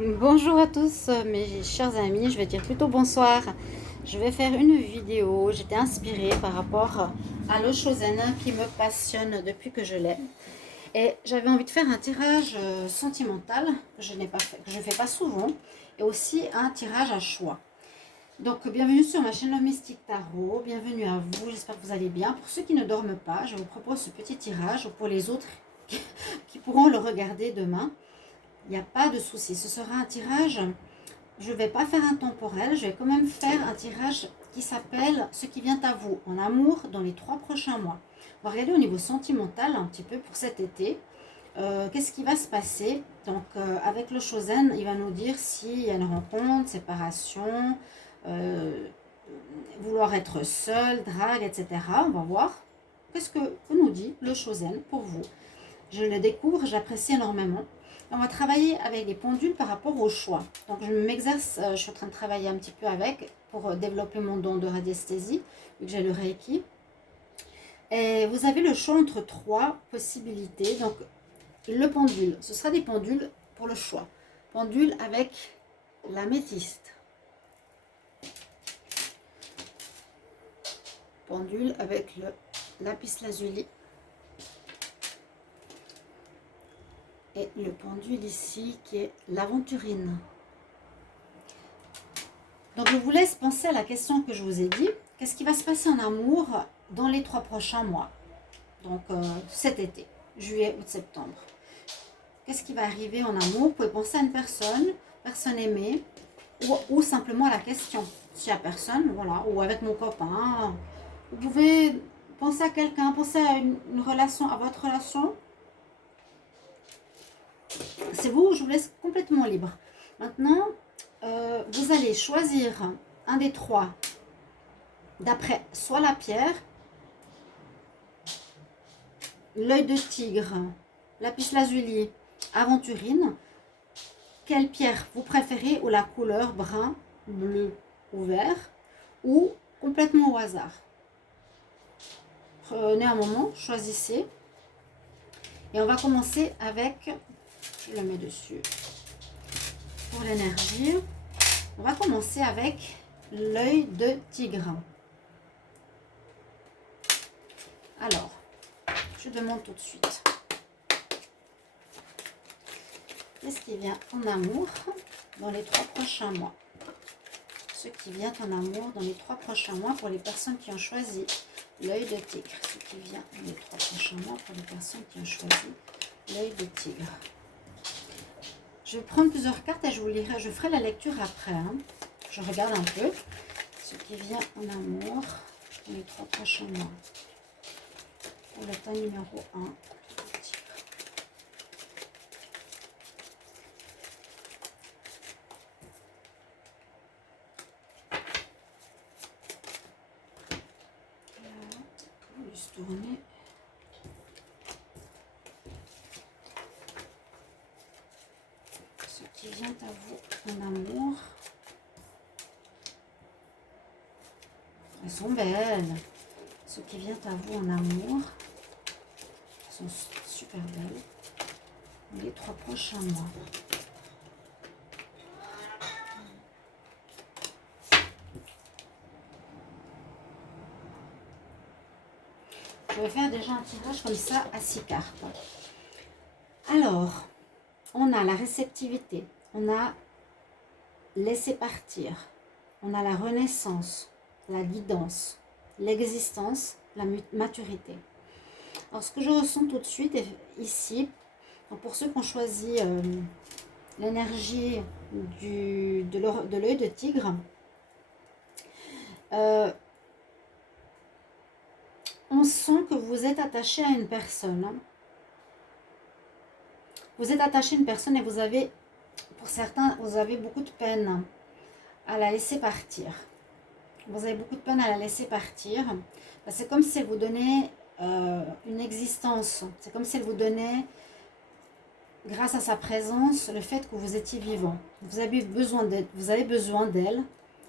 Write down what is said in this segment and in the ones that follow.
Bonjour à tous mes chers amis, je vais dire plutôt bonsoir. Je vais faire une vidéo, j'étais inspirée par rapport à l'eau Chosen qui me passionne depuis que je l'ai. Et j'avais envie de faire un tirage sentimental que je n'ai pas fait, que je ne fais pas souvent, et aussi un tirage à choix. Donc bienvenue sur ma chaîne Mystique Tarot, bienvenue à vous, j'espère que vous allez bien. Pour ceux qui ne dorment pas, je vous propose ce petit tirage, ou pour les autres qui pourront le regarder demain. Il n'y a pas de souci, ce sera un tirage. Je ne vais pas faire un temporel, je vais quand même faire un tirage qui s'appelle ce qui vient à vous en amour dans les 3 prochains mois. On va regarder au niveau sentimental un petit peu pour cet été. Qu'est-ce qui va se passer? Donc avec le Chosen, il va nous dire s'il y a une rencontre, séparation, euh, vouloir être seul, drague, etc. On va voir. Qu'est-ce que nous dit le Chosen pour vous? Je le découvre, j'apprécie énormément. On va travailler avec les pendules par rapport au choix. Donc je m'exerce, je suis en train de travailler un petit peu avec pour développer mon don de radiesthésie, vu que j'ai le Reiki. Et vous avez le choix entre 3 possibilités. Donc le pendule, ce sera des pendules pour le choix. Pendule avec l'améthyste. Pendule avec le lapis lazuli. Et le pendule ici qui est l'aventurine. Donc je vous laisse penser à la question que je vous ai dit. Qu'est-ce qui va se passer en amour dans les 3 prochains mois? Donc cet été, juillet, août, septembre. Qu'est-ce qui va arriver en amour? Vous pouvez penser à une personne aimée, ou simplement à la question. S'il n'y a personne, voilà, ou avec mon copain. Vous pouvez penser à quelqu'un, penser à une relation, à votre relation. C'est vous, je vous laisse complètement libre. Maintenant, vous allez choisir un des 3 d'après soit la pierre, l'œil de tigre, lapis lazuli, aventurine. Quelle pierre vous préférez, ou la couleur brun, bleu ou vert, ou complètement au hasard? Prenez un moment, choisissez. Et on va commencer avec, je le mets dessus pour l'énergie. On va commencer avec l'œil de tigre. Alors, je demande tout de suite. Qu'est-ce qui vient en amour dans les 3 prochains mois? Ce qui vient en amour dans les 3 prochains mois pour les personnes qui ont choisi l'œil de tigre. Ce qui vient dans les 3 prochains mois pour les personnes qui ont choisi l'œil de tigre. Je vais prendre plusieurs cartes et je vous lirai, je ferai la lecture après. Je regarde un peu ce qui vient en amour dans les 3 prochains mois. Pour le temps numéro 1. Juste tourner. Ce qui vient à vous en amour. Elles sont belles. Ce qui vient à vous en amour. Elles sont super belles. Les 3 prochains mois. Je vais faire déjà un tirage comme ça à 6 cartes. Alors, on a la réceptivité, on a laisser partir, on a la renaissance, la guidance, l'existence, la maturité. Alors, ce que je ressens tout de suite ici, pour ceux qui ont choisi l'énergie de l'œil de tigre, on sent que vous êtes attaché à une personne. Vous êtes attaché à une personne et vous avez, pour certains, vous avez beaucoup de peine à la laisser partir. Vous avez beaucoup de peine à la laisser partir. C'est comme si elle vous donnait une existence. C'est comme si elle vous donnait, grâce à sa présence, le fait que vous étiez vivant. Vous avez besoin d'elle. Vous avez besoin d'elle.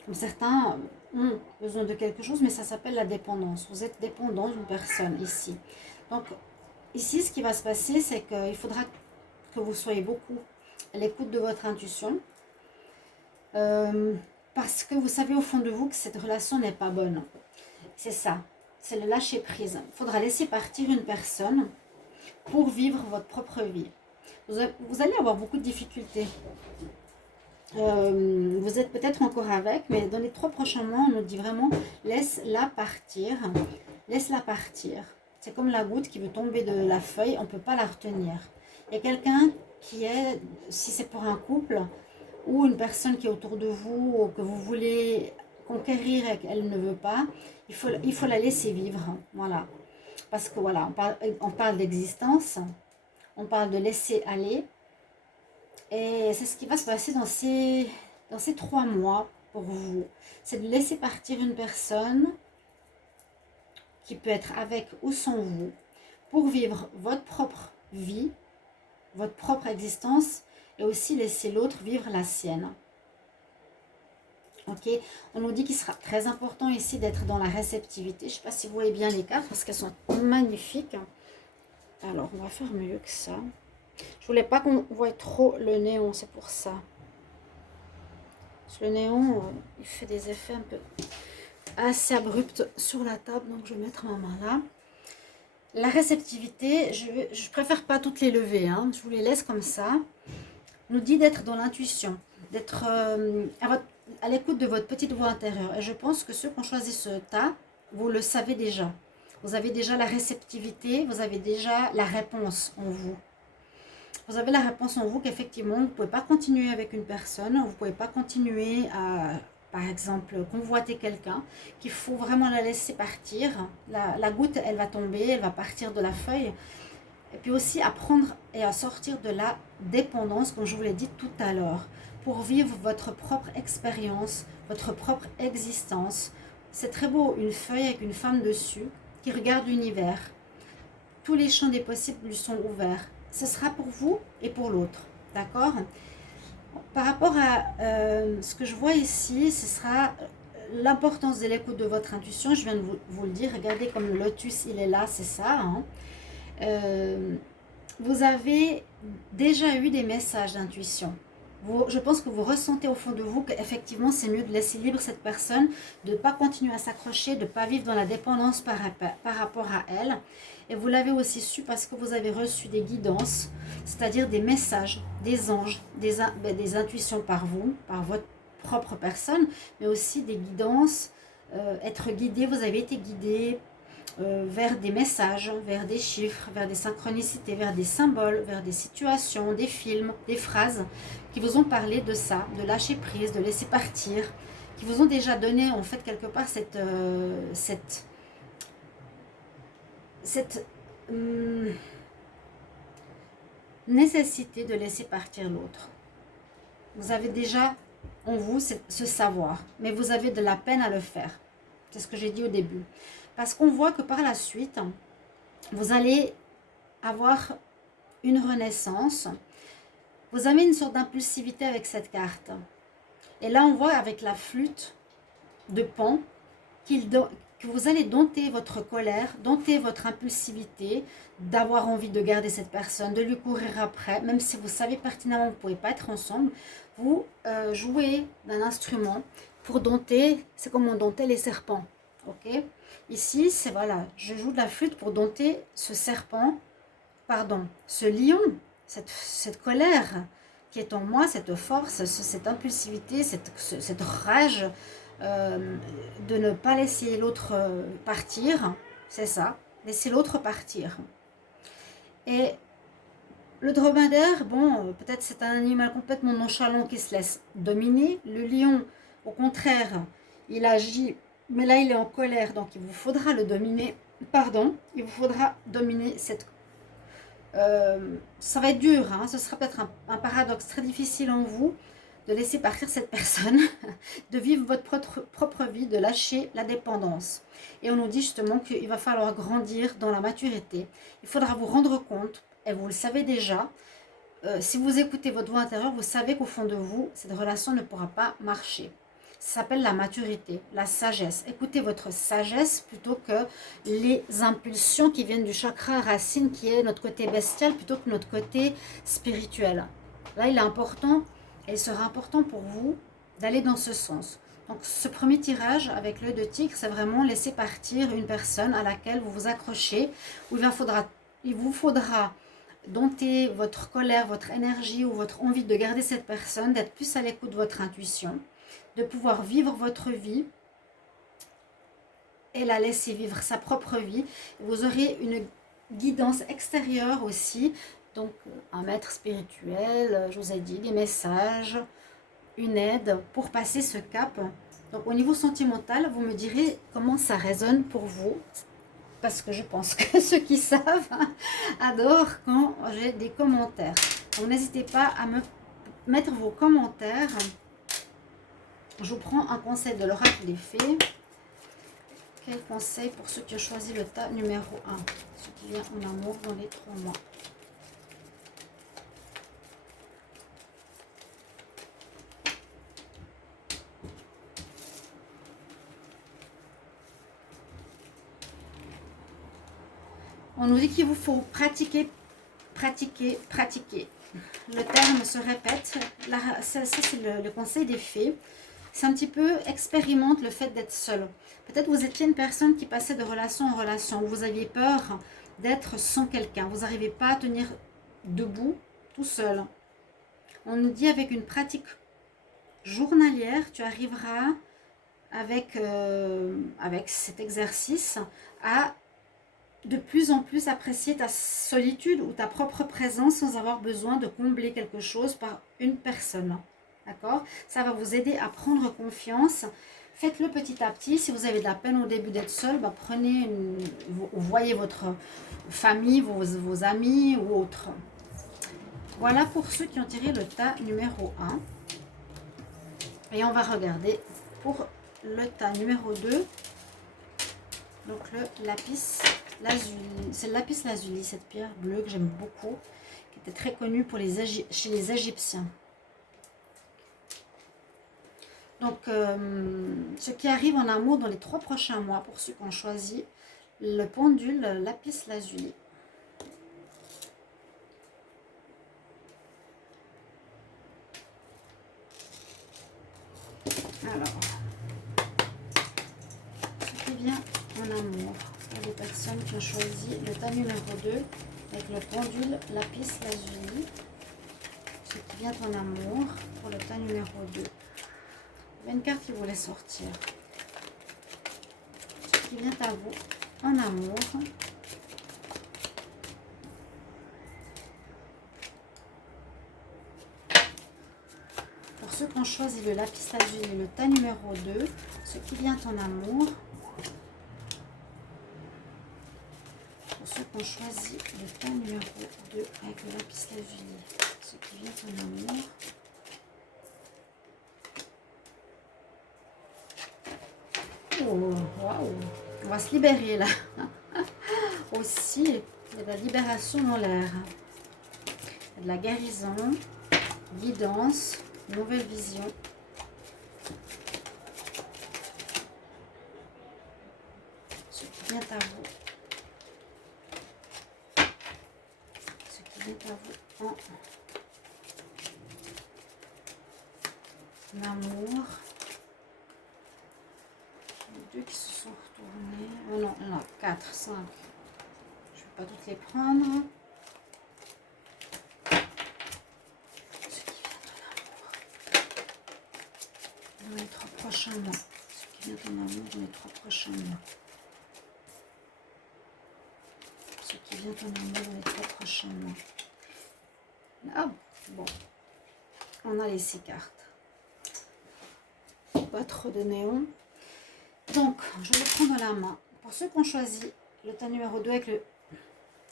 Comme certains ont besoin de quelque chose, mais ça s'appelle la dépendance. Vous êtes dépendant d'une personne ici. Donc, ici, ce qui va se passer, c'est qu'il faudra que vous soyez beaucoup l'écoute de votre intuition. Parce que vous savez au fond de vous que cette relation n'est pas bonne. C'est ça, c'est le lâcher prise. Il faudra laisser partir une personne pour vivre votre propre vie. Vous allez avoir beaucoup de difficultés. Vous êtes peut-être encore avec, mais dans les 3 prochains mois, on nous dit vraiment laisse-la partir. Laisse-la partir. C'est comme la goutte qui veut tomber de la feuille, on ne peut pas la retenir. Il y a quelqu'un qui est, si c'est pour un couple, ou une personne qui est autour de vous, ou que vous voulez conquérir et qu'elle ne veut pas, il faut la laisser vivre. Voilà. Parce que voilà, on parle d'existence, on parle de laisser aller. Et c'est ce qui va se passer dans ces 3 mois pour vous. C'est de laisser partir une personne qui peut être avec ou sans vous pour vivre votre propre vie, votre propre existence et aussi laisser l'autre vivre la sienne. Ok, on nous dit qu'il sera très important ici d'être dans la réceptivité. Je ne sais pas si vous voyez bien les cartes parce qu'elles sont magnifiques. Alors, on va faire mieux que ça. Je voulais pas qu'on voie trop le néon, c'est pour ça. Parce que le néon, il fait des effets un peu assez abrupts sur la table, donc je vais mettre ma main là. La réceptivité, je préfère pas toutes les lever, hein, je vous les laisse comme ça. On nous dit d'être dans l'intuition, d'être à l'écoute de votre petite voix intérieure. Et je pense que ceux qui ont choisi ce tas, vous le savez déjà. Vous avez déjà la réceptivité, vous avez déjà la réponse en vous. Vous avez la réponse en vous qu'effectivement, vous ne pouvez pas continuer avec une personne, vous ne pouvez pas continuer à, par exemple, convoiter quelqu'un, qu'il faut vraiment la laisser partir. La goutte, elle va tomber, elle va partir de la feuille. Et puis aussi apprendre et à sortir de la dépendance, comme je vous l'ai dit tout à l'heure, pour vivre votre propre expérience, votre propre existence. C'est très beau, une feuille avec une femme dessus qui regarde l'univers. Tous les champs des possibles lui sont ouverts. Ce sera pour vous et pour l'autre, d'accord? Par rapport à ce que je vois ici, ce sera l'importance de l'écoute de votre intuition. Je viens de vous le dire, regardez comme le lotus, il est là, c'est ça. Hein. Vous avez déjà eu des messages d'intuition. Je pense que vous ressentez au fond de vous qu'effectivement c'est mieux de laisser libre cette personne, de ne pas continuer à s'accrocher, de ne pas vivre dans la dépendance par rapport à elle. Et vous l'avez aussi su parce que vous avez reçu des guidances, c'est-à-dire des messages, des anges, des intuitions par vous, par votre propre personne, mais aussi des guidances, être guidé, vous avez été guidé vers des messages, vers des chiffres, vers des synchronicités, vers des symboles, vers des situations, des films, des phrases qui vous ont parlé de ça, de lâcher prise, de laisser partir, qui vous ont déjà donné en fait quelque part cette nécessité de laisser partir l'autre. Vous avez déjà en vous ce savoir, mais vous avez de la peine à le faire. C'est ce que j'ai dit au début. Parce qu'on voit que par la suite, vous allez avoir une renaissance. Vous avez une sorte d'impulsivité avec cette carte. Et là, on voit avec la flûte de Pan que vous allez dompter votre colère, dompter votre impulsivité, d'avoir envie de garder cette personne, de lui courir après, même si vous savez pertinemment que vous ne pouvez pas être ensemble. Vous jouez d'un instrument pour dompter, c'est comme on domptait les serpents. Ok, ici, c'est voilà, je joue de la flûte pour dompter ce serpent, pardon, ce lion, cette colère qui est en moi, cette force, cette impulsivité, cette rage de ne pas laisser l'autre partir, c'est ça, laisser l'autre partir. Et le dromadaire, bon, peut-être c'est un animal complètement nonchalant qui se laisse dominer. Le lion, au contraire, il agit. Mais là, il est en colère, donc il vous faudra le dominer. Pardon, il vous faudra dominer cette... ça va être dur, hein, ce sera peut-être un paradoxe très difficile en vous, de laisser partir cette personne, de vivre votre propre vie, de lâcher la dépendance. Et on nous dit justement qu'il va falloir grandir dans la maturité. Il faudra vous rendre compte, et vous le savez déjà, si vous écoutez votre voix intérieure, vous savez qu'au fond de vous, cette relation ne pourra pas marcher. Ça s'appelle la maturité, la sagesse. Écoutez votre sagesse plutôt que les impulsions qui viennent du chakra racine qui est notre côté bestial plutôt que notre côté spirituel. Là, il est important, et il sera important pour vous d'aller dans ce sens. Donc, ce premier tirage avec l'œil de tigre, c'est vraiment laisser partir une personne à laquelle vous vous accrochez, où il vous faudra dompter votre colère, votre énergie ou votre envie de garder cette personne, d'être plus à l'écoute de votre intuition, de pouvoir vivre votre vie et la laisser vivre sa propre vie. Vous aurez une guidance extérieure aussi, donc un maître spirituel, je vous ai dit, des messages, une aide pour passer ce cap. Donc au niveau sentimental, vous me direz comment ça résonne pour vous, parce que je pense que ceux qui savent adorent quand j'ai des commentaires. Donc n'hésitez pas à me mettre vos commentaires. Je vous prends un conseil de l'oracle des fées. Quel conseil pour ceux qui ont choisi le tas numéro 1, ceux qui viennent en amour dans les 3 mois? On nous dit qu'il vous faut pratiquer, pratiquer, pratiquer. Le terme se répète. Ça c'est le conseil des fées. C'est un petit peu expérimente le fait d'être seul. Peut-être vous étiez une personne qui passait de relation en relation, où vous aviez peur d'être sans quelqu'un. Vous n'arrivez pas à tenir debout tout seul. On nous dit avec une pratique journalière, tu arriveras avec cet exercice à de plus en plus apprécier ta solitude ou ta propre présence sans avoir besoin de combler quelque chose par une personne. D'accord? Ça va vous aider à prendre confiance. Faites-le petit à petit. Si vous avez de la peine au début d'être seul, vous voyez votre famille, vos amis ou autres. Voilà pour ceux qui ont tiré le tas numéro 1. Et on va regarder pour le tas numéro 2. Donc le lapis lazuli. C'est le lapis lazuli, cette pierre bleue que j'aime beaucoup, qui était très connue pour chez les Égyptiens. Donc, ce qui arrive en amour dans les 3 prochains mois, pour ceux qui ont choisi le pendule lapis lazuli. Alors, ce qui vient en amour pour les personnes qui ont choisi le tas numéro 2 avec le pendule lapis lazuli. Ce qui vient en amour pour le tas numéro 2. Il y a une carte qui voulait sortir. Ce qui vient à vous en amour. Pour ceux qui ont choisi le lapis lazuli, le tas numéro 2, ce qui vient en amour. Pour ceux qui ont choisi le tas numéro 2 avec le lapis lazuli, ce qui vient en amour. Oh, waouh! On va se libérer là. Aussi, il y a de la libération dans l'air. Il y a de la guérison, guidance, nouvelle vision. Ce qui vient à vous. Ce qui vient à vous en amour. Les 2 qui se sont retournés. Oh non, il y en a 4, 5. Je ne vais pas toutes les prendre. Ce qui vient en amour dans les 3 prochains mois. Ce qui vient en amour dans les 3 prochains mois. Ce qui vient en amour dans les 3 prochains mois. Ah, bon. On a les 6 cartes. Pas trop de néon. Donc, je vais prendre la main. Pour ceux qui ont choisi le tas numéro 2 avec le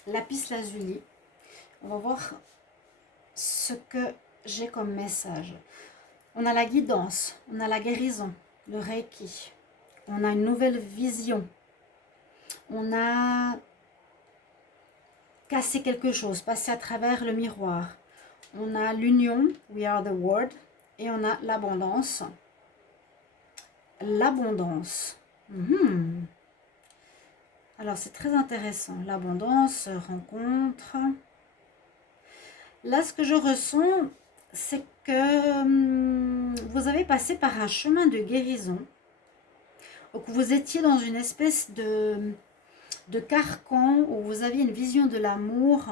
lapis lazuli, on va voir ce que j'ai comme message. On a la guidance, on a la guérison, le Reiki, on a une nouvelle vision, on a cassé quelque chose, passé à travers le miroir, on a l'union, we are the world, et on a l'abondance. L'abondance. Alors, c'est très intéressant. L'abondance, rencontre. Là, ce que je ressens, c'est que vous avez passé par un chemin de guérison, ou que vous étiez dans une espèce de carcan où vous aviez une vision de l'amour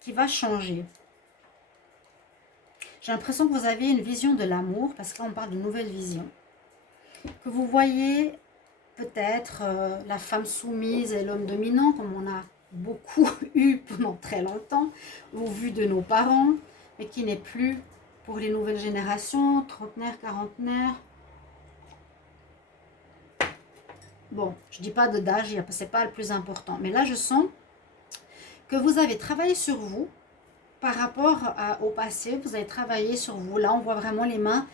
qui va changer. J'ai l'impression que vous avez une vision de l'amour, parce que là on parle de nouvelle vision. Que vous voyez peut-être la femme soumise et l'homme dominant, comme on a beaucoup eu pendant très longtemps, ou vu de nos parents, mais qui n'est plus pour les nouvelles générations, trentenaires, quarantenaires. Bon, je dis pas d'âge, c'est pas le plus important. Mais là, je sens que vous avez travaillé sur vous par rapport au passé. Vous avez travaillé sur vous. Là, on voit vraiment les mains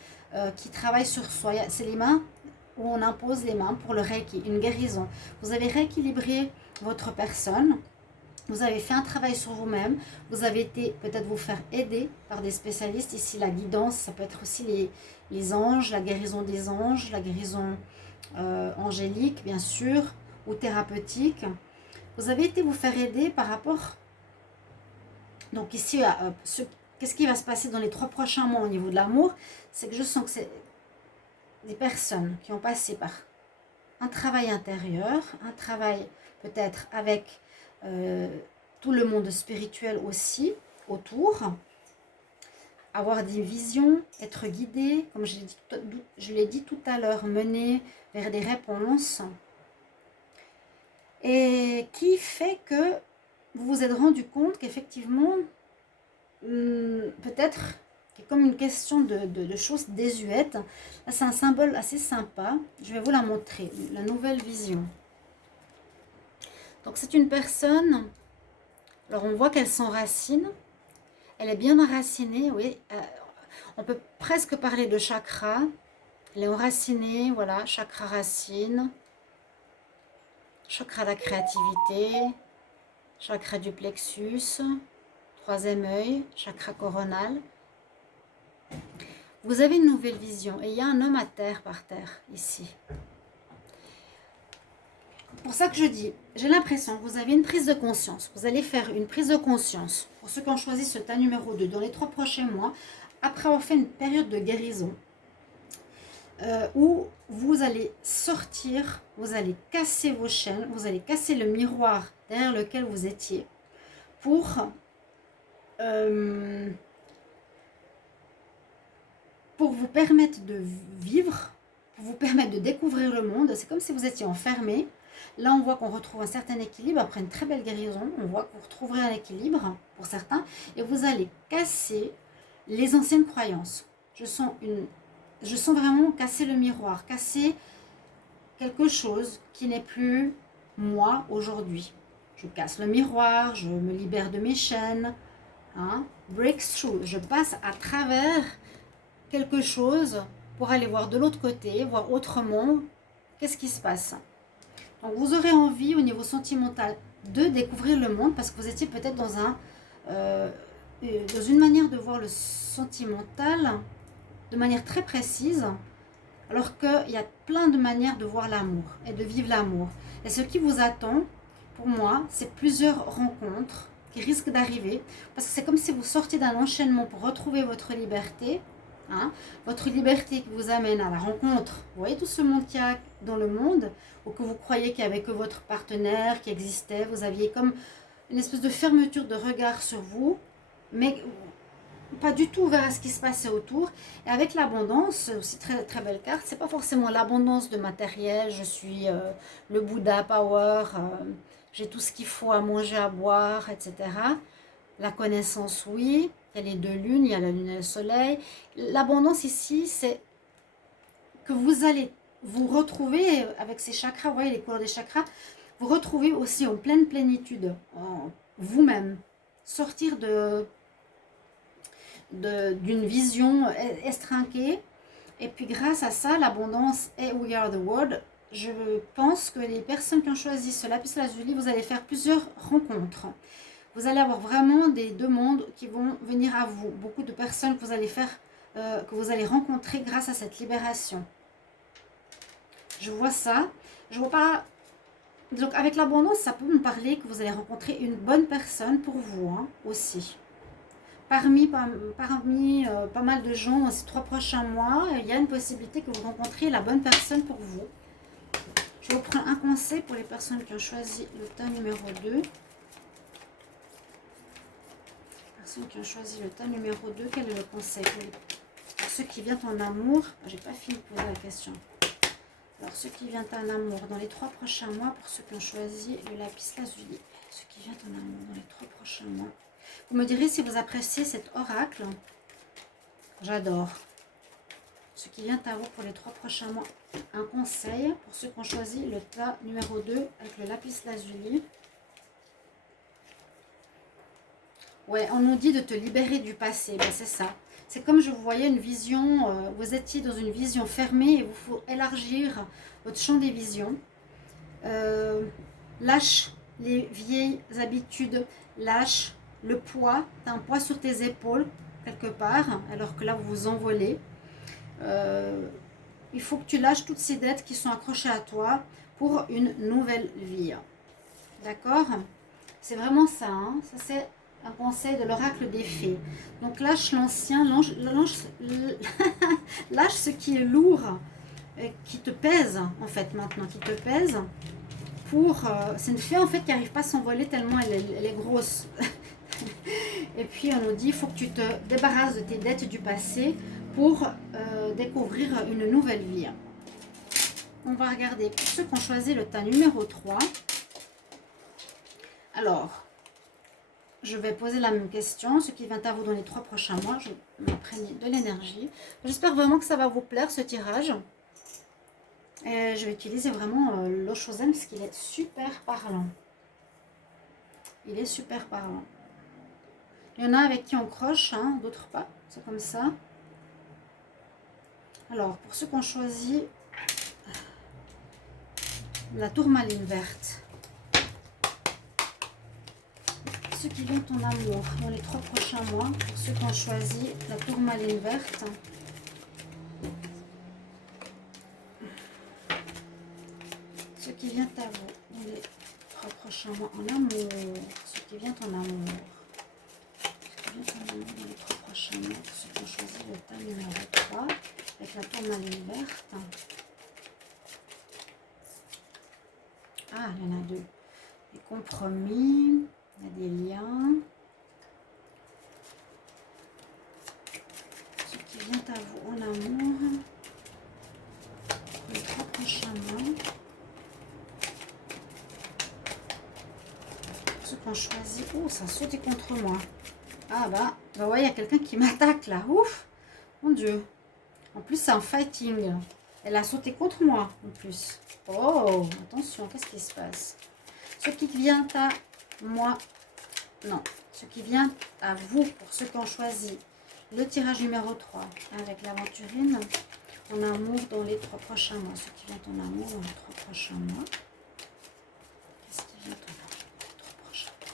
qui travaillent sur soi. C'est les mains où on impose les mains pour le Reiki, une guérison. Vous avez rééquilibré votre personne. Vous avez fait un travail sur vous-même. Vous avez été peut-être vous faire aider par des spécialistes. Ici, la guidance, ça peut être aussi les anges, la guérison des anges, la guérison angélique, bien sûr, ou thérapeutique. Vous avez été vous faire aider par rapport... Donc ici, qu'est-ce qui va se passer dans les 3 prochains mois au niveau de l'amour? C'est que je sens que c'est des personnes qui ont passé par un travail intérieur, un travail peut-être avec tout le monde spirituel aussi autour, avoir des visions, être guidé, comme je l'ai dit tout à l'heure, mener vers des réponses, et qui fait que vous vous êtes rendu compte qu'effectivement, peut-être, c'est comme une question de choses désuètes. Là, c'est un symbole assez sympa. Je vais vous la montrer, la nouvelle vision. Donc, c'est une personne, alors on voit qu'elle s'enracine. Elle est bien enracinée, oui. On peut presque parler de chakra. Elle est enracinée, voilà, chakra racine, chakra de la créativité, chakra du plexus, 3e œil, chakra coronal. Vous avez une nouvelle vision et il y a un homme à terre par terre, ici. Pour ça que je dis, j'ai l'impression que vous avez une prise de conscience. Vous allez faire une prise de conscience, pour ceux qui ont choisi ce tas numéro 2, dans les 3 prochains mois, après avoir fait une période de guérison, où vous allez sortir, vous allez casser vos chaînes, vous allez casser le miroir derrière lequel vous étiez, pour vous permettre de vivre, pour vous permettre de découvrir le monde. C'est comme si vous étiez enfermé. Là, on voit qu'on retrouve un certain équilibre. Après une très belle guérison, on voit que vous retrouverez un équilibre pour certains. Et vous allez casser les anciennes croyances. Je sens vraiment casser le miroir, casser quelque chose qui n'est plus moi aujourd'hui. Je casse le miroir, je me libère de mes chaînes. Breakthrough, je passe à travers quelque chose pour aller voir de l'autre côté, voir autrement qu'est-ce qui se passe. Donc vous aurez envie au niveau sentimental de découvrir le monde, parce que vous étiez peut-être dans une manière de voir le sentimental de manière très précise, alors qu'il y a plein de manières de voir l'amour et de vivre l'amour. Et ce qui vous attend, pour moi, c'est plusieurs rencontres qui risquent d'arriver, parce que c'est comme si vous sortiez d'un enchaînement pour retrouver votre liberté, votre liberté qui vous amène à la rencontre. Vous voyez tout ce monde qu'il y a dans le monde, ou que vous croyez qu'il n'y avait que votre partenaire qui existait, vous aviez comme une espèce de fermeture de regard sur vous, mais pas du tout ouvert à ce qui se passait autour. Et avec l'abondance, aussi très, très belle carte, c'est pas forcément l'abondance de matériel, je suis le Bouddha Power, j'ai tout ce qu'il faut à manger, à boire, etc. La connaissance, oui, il y a les 2 lunes, il y a la lune et le soleil. L'abondance ici, c'est que vous allez vous retrouver avec ces chakras, vous voyez les couleurs des chakras, vous retrouvez aussi en pleine plénitude, en vous-même, sortir d'une vision estrinquée. Et puis grâce à ça, l'abondance et We Are the World, je pense que les personnes qui ont choisi ce lapis lazuli, vous allez faire plusieurs rencontres. Vous allez avoir vraiment des demandes qui vont venir à vous. Beaucoup de personnes que vous allez faire, que vous allez rencontrer grâce à cette libération. Je vois ça. Je vois pas... Donc avec l'abondance, ça peut me parler que vous allez rencontrer une bonne personne pour vous aussi. pas mal de gens dans ces 3 prochains mois, il y a une possibilité que vous rencontriez la bonne personne pour vous. Je vais vous prendre un conseil pour les personnes qui ont choisi le tas numéro 2. Personnes qui ont choisi le tas numéro 2, quel est le conseil pour ceux qui viennent en amour? J'ai pas fini de poser la question. Alors, ceux qui viennent en amour dans les 3 prochains mois, pour ceux qui ont choisi le lapis lazuli. Ceux qui viennent en amour dans les 3 prochains mois. Vous me direz si vous appréciez cet oracle. J'adore. Ce qui vient à vous pour les 3 prochains mois. Un conseil pour ceux qui ont choisi le tas numéro 2 avec le lapis lazuli. Ouais, on nous dit de te libérer du passé. Ben, c'est ça. C'est comme je vous voyais une vision, vous étiez dans une vision fermée et il vous faut élargir votre champ des visions. Lâche les vieilles habitudes, lâche le poids. Tu as un poids sur tes épaules quelque part, alors que là vous vous envolez. Il faut que tu lâches toutes ces dettes qui sont accrochées à toi pour une nouvelle vie. D'accord? C'est vraiment ça. Hein? Ça c'est un conseil de l'oracle des fées. Donc lâche l'ancien, lâche ce qui est lourd, qui te pèse en fait maintenant, qui te pèse. C'est une fée en fait qui n'arrive pas à s'envoler tellement elle est grosse. Et puis on nous dit il faut que tu te débarrasses de tes dettes du passé pour découvrir une nouvelle vie. On va regarder pour ceux qui ont choisi le tas numéro 3. Alors, je vais poser la même question. Ce qui vient à vous dans les 3 prochains mois, je m'imprègne de l'énergie. J'espère vraiment que ça va vous plaire ce tirage. Et je vais utiliser vraiment l'eau Chosen parce qu'il est super parlant. Il est super parlant. Il y en a avec qui on croche, hein, d'autres pas. C'est comme ça. Alors, pour ceux qui ont choisi la tourmaline verte. Ceux qui viennent en amour dans les 3 prochains mois. Pour ceux qui ont choisi la tourmaline verte. Ceux qui viennent à vous dans les 3 prochains mois en amour. Ceux qui viennent en amour. Dans les 3 prochains mois, pour ceux qui ont choisi le tas numéro 3 avec la tourmaline verte. Ah, il y en a 2. Des compromis, il y a des liens. Ceux qui viennent à vous en amour, les 3 prochains mois. Pour ceux qui ont choisi, oh, ça a sauté contre moi. Ah bah ouais, il y a quelqu'un qui m'attaque là. Ouf, mon Dieu. En plus, c'est un fighting. Elle a sauté contre moi, en plus. Oh, attention, qu'est-ce qui se passe? Ce qui vient à moi, non. Ce qui vient à vous, pour ceux qui ont choisi le tirage numéro 3, avec l'aventurine, en amour dans les 3 prochains mois. Ceux qui viennent en amour dans les 3 prochains mois. Qu'est-ce qui vient en amour dans les 3 prochains mois?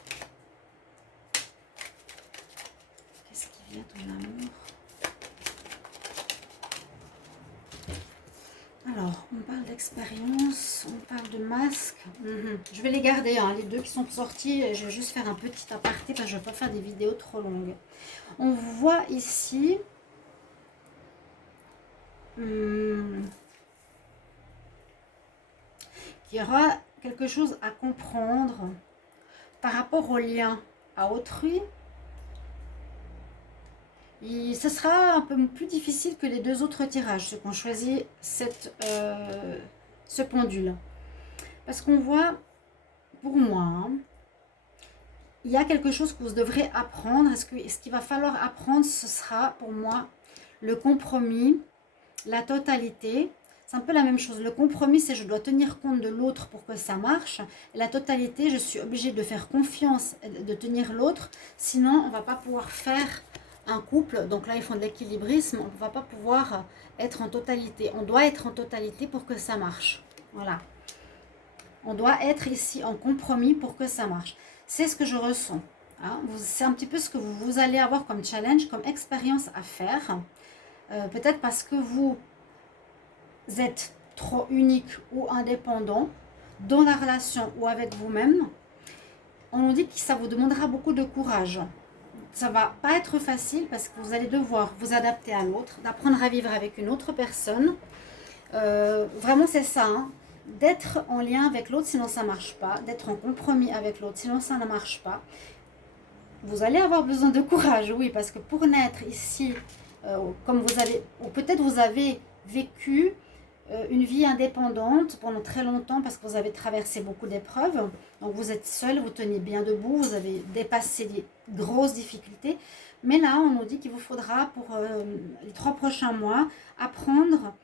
Qu'est-ce qui vient en amour? Alors, on parle d'expérience, on parle de masque. Je vais les garder, hein, les 2 qui sont sortis. Je vais juste faire un petit aparté parce que je ne vais pas faire des vidéos trop longues. On voit ici qu'il y aura quelque chose à comprendre par rapport au lien à autrui. Ce sera un peu plus difficile que les 2 autres tirages, ceux qui ont choisi ce pendule. Parce qu'on voit, pour moi, hein, il y a quelque chose que vous devrez apprendre. Ce qu'il va falloir apprendre, ce sera pour moi le compromis, la totalité. C'est un peu la même chose. Le compromis, c'est je dois tenir compte de l'autre pour que ça marche. Et la totalité, je suis obligée de faire confiance, de tenir l'autre. Sinon, on ne va pas pouvoir faire un couple. Donc là, ils font de l'équilibrisme. On ne va pas pouvoir être en totalité. On doit être en totalité pour que ça marche. Voilà. On doit être ici en compromis pour que ça marche. C'est ce que je ressens. Hein. C'est un petit peu ce que vous allez avoir comme challenge, comme expérience à faire. Peut-être parce que vous êtes trop unique ou indépendant dans la relation ou avec vous-même. On nous dit que ça vous demandera beaucoup de courage. ça va pas être facile parce que vous allez devoir vous adapter à l'autre, d'apprendre à vivre avec une autre personne. Vraiment, c'est ça, hein. D'être en lien avec l'autre, sinon ça marche pas. D'être en compromis avec l'autre, sinon ça ne marche pas. Vous allez avoir besoin de courage, oui, parce que pour naître ici, comme vous avez, ou peut-être vous avez vécu une vie indépendante pendant très longtemps parce que vous avez traversé beaucoup d'épreuves. Donc vous êtes seul, vous tenez bien debout, vous avez dépassé des grosses difficultés. Mais là, on nous dit qu'il vous faudra pour les 3 prochains mois apprendre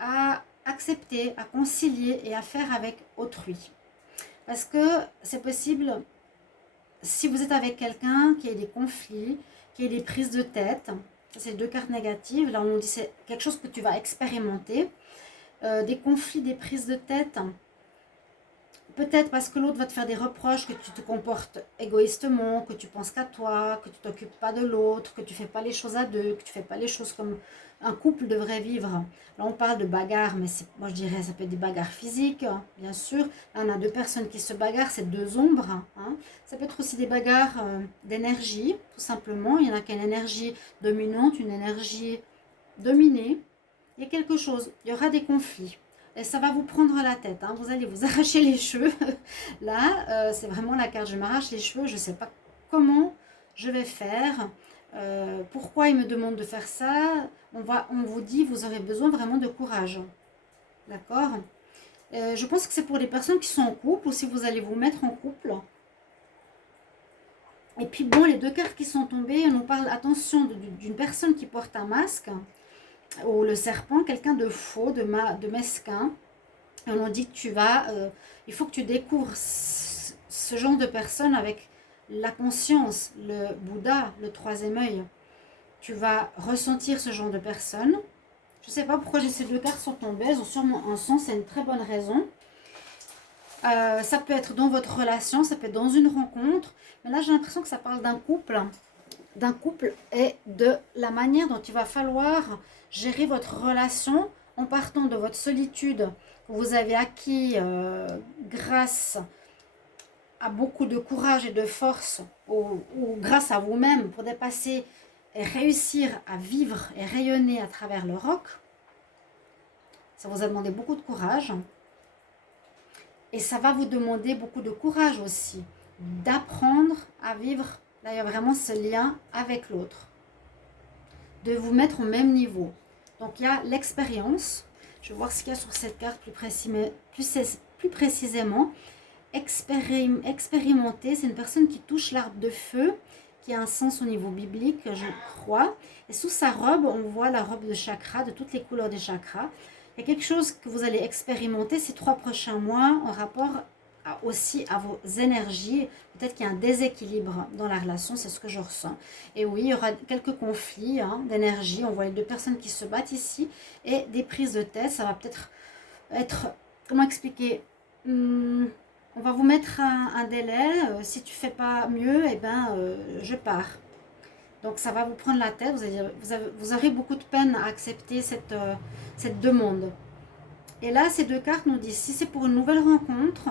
à accepter, à concilier et à faire avec autrui. Parce que c'est possible, si vous êtes avec quelqu'un qui a des conflits, qui a des prises de tête, ça c'est 2 cartes négatives, là on nous dit c'est quelque chose que tu vas expérimenter, des conflits, des prises de tête, peut-être parce que l'autre va te faire des reproches, que tu te comportes égoïstement, que tu penses qu'à toi, que tu t'occupes pas de l'autre, que tu fais pas les choses à deux, que tu fais pas les choses comme un couple devrait vivre. Là on parle de bagarre, mais moi je dirais ça peut être des bagarres physiques, hein, bien sûr. Là, on a 2 personnes qui se bagarrent, c'est 2 ombres. Hein. Ça peut être aussi des bagarres d'énergie, tout simplement. Il y en a qui ont une énergie dominante, une énergie dominée. Il y a quelque chose, il y aura des conflits. Et ça va vous prendre la tête, hein. Vous allez vous arracher les cheveux. Là, c'est vraiment la carte, je m'arrache les cheveux, je ne sais pas comment je vais faire. Pourquoi il me demande de faire ça? On vous dit, vous aurez besoin vraiment de courage. D'accord? Je pense que c'est pour les personnes qui sont en couple ou si vous allez vous mettre en couple. Et puis bon, les 2 cartes qui sont tombées, on nous parle, attention, d'une personne qui porte un masque. Ou le serpent, quelqu'un de faux, de mesquin. Et on dit que il faut que tu découvres ce genre de personne avec la conscience, le Bouddha, le 3e œil. Tu vas ressentir ce genre de personne. Je ne sais pas pourquoi ces 2 cartes sont tombées, elles ont sûrement un sens, c'est une très bonne raison. Ça peut être dans votre relation, ça peut être dans une rencontre. Mais là, j'ai l'impression que ça parle d'un couple et de la manière dont il va falloir gérer votre relation en partant de votre solitude que vous avez acquis grâce à beaucoup de courage et de force ou grâce à vous-même pour dépasser et réussir à vivre et rayonner à travers le roc. Ça vous a demandé beaucoup de courage et ça va vous demander beaucoup de courage aussi d'apprendre à vivre. Là, il y a vraiment ce lien avec l'autre. De vous mettre au même niveau. Donc, il y a l'expérience. Je vais voir ce qu'il y a sur cette carte plus précisément. Expérimenter, c'est une personne qui touche l'arbre de feu, qui a un sens au niveau biblique, je crois. Et sous sa robe, on voit la robe de chakra, de toutes les couleurs des chakras. Il y a quelque chose que vous allez expérimenter ces 3 prochains mois en rapport aussi à vos énergies. Peut-être qu'il y a un déséquilibre dans la relation, c'est ce que je ressens. Et oui, il y aura quelques conflits d'énergie. On voit les 2 personnes qui se battent ici et des prises de tête. Ça va peut-être être, comment expliquer, on va vous mettre un délai. Si tu fais pas mieux, eh ben, je pars. Donc ça va vous prendre la tête. Vous aurez beaucoup de peine à accepter cette demande. Et là, ces 2 cartes nous disent, si c'est pour une nouvelle rencontre,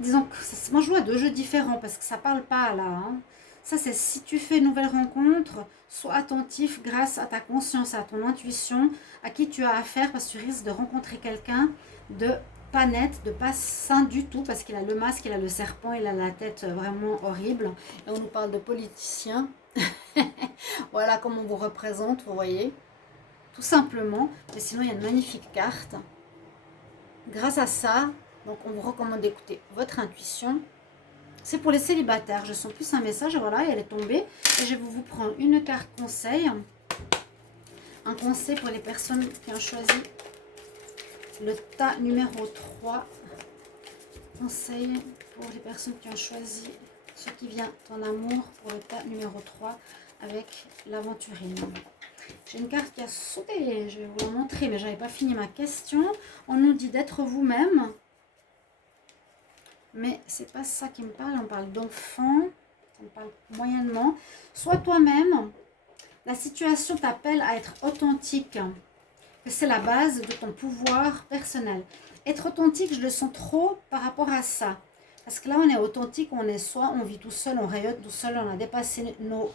disons que moi je joue à 2 jeux différents parce que ça parle pas là. Hein. Ça c'est si tu fais une nouvelle rencontre, sois attentif grâce à ta conscience, à ton intuition, à qui tu as affaire parce que tu risques de rencontrer quelqu'un de pas net, de pas sain du tout parce qu'il a le masque, il a le serpent, il a la tête vraiment horrible. Et on nous parle de politicien. Voilà comment on vous représente, vous voyez. Tout simplement. Mais sinon il y a une magnifique carte. Grâce à ça, donc on vous recommande d'écouter votre intuition. C'est pour les célibataires. Je sens plus un message. Voilà, elle est tombée. Et je vais vous prendre une carte conseil. Un conseil pour les personnes qui ont choisi le tas numéro 3. Conseil pour les personnes qui ont choisi ce qui vient en amour pour le tas numéro 3 avec l'aventurine. J'ai une carte qui a sauté, je vais vous la montrer, mais je n'avais pas fini ma question. On nous dit d'être vous-même, mais c'est pas ça qui me parle. On parle d'enfant, ça me parle moyennement. Sois toi-même, la situation t'appelle à être authentique, que c'est la base de ton pouvoir personnel. Être authentique, je le sens trop par rapport à ça. Parce que là, on est authentique, on est soi, on vit tout seul, on rayonne tout seul, on a dépassé nos,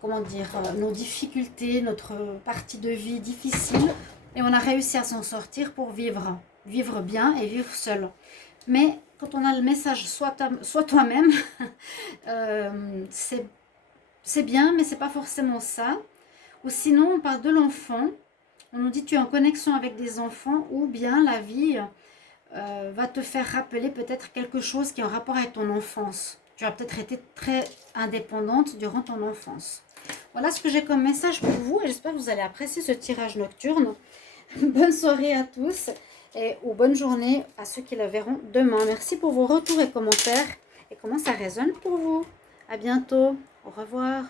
comment dire, nos difficultés, notre partie de vie difficile. Et on a réussi à s'en sortir pour vivre. Vivre bien et vivre seul. Mais quand on a le message sois toi-même, c'est bien, mais c'est pas forcément ça. Ou sinon, on parle de l'enfant. On nous dit tu es en connexion avec des enfants ou bien la vie va te faire rappeler peut-être quelque chose qui est en rapport avec ton enfance. Tu as peut-être été très indépendante durant ton enfance. Voilà ce que j'ai comme message pour vous et j'espère que vous allez apprécier ce tirage nocturne. Bonne soirée à tous ou bonne journée à ceux qui la verront demain. Merci pour vos retours et commentaires et comment ça résonne pour vous. À bientôt. Au revoir.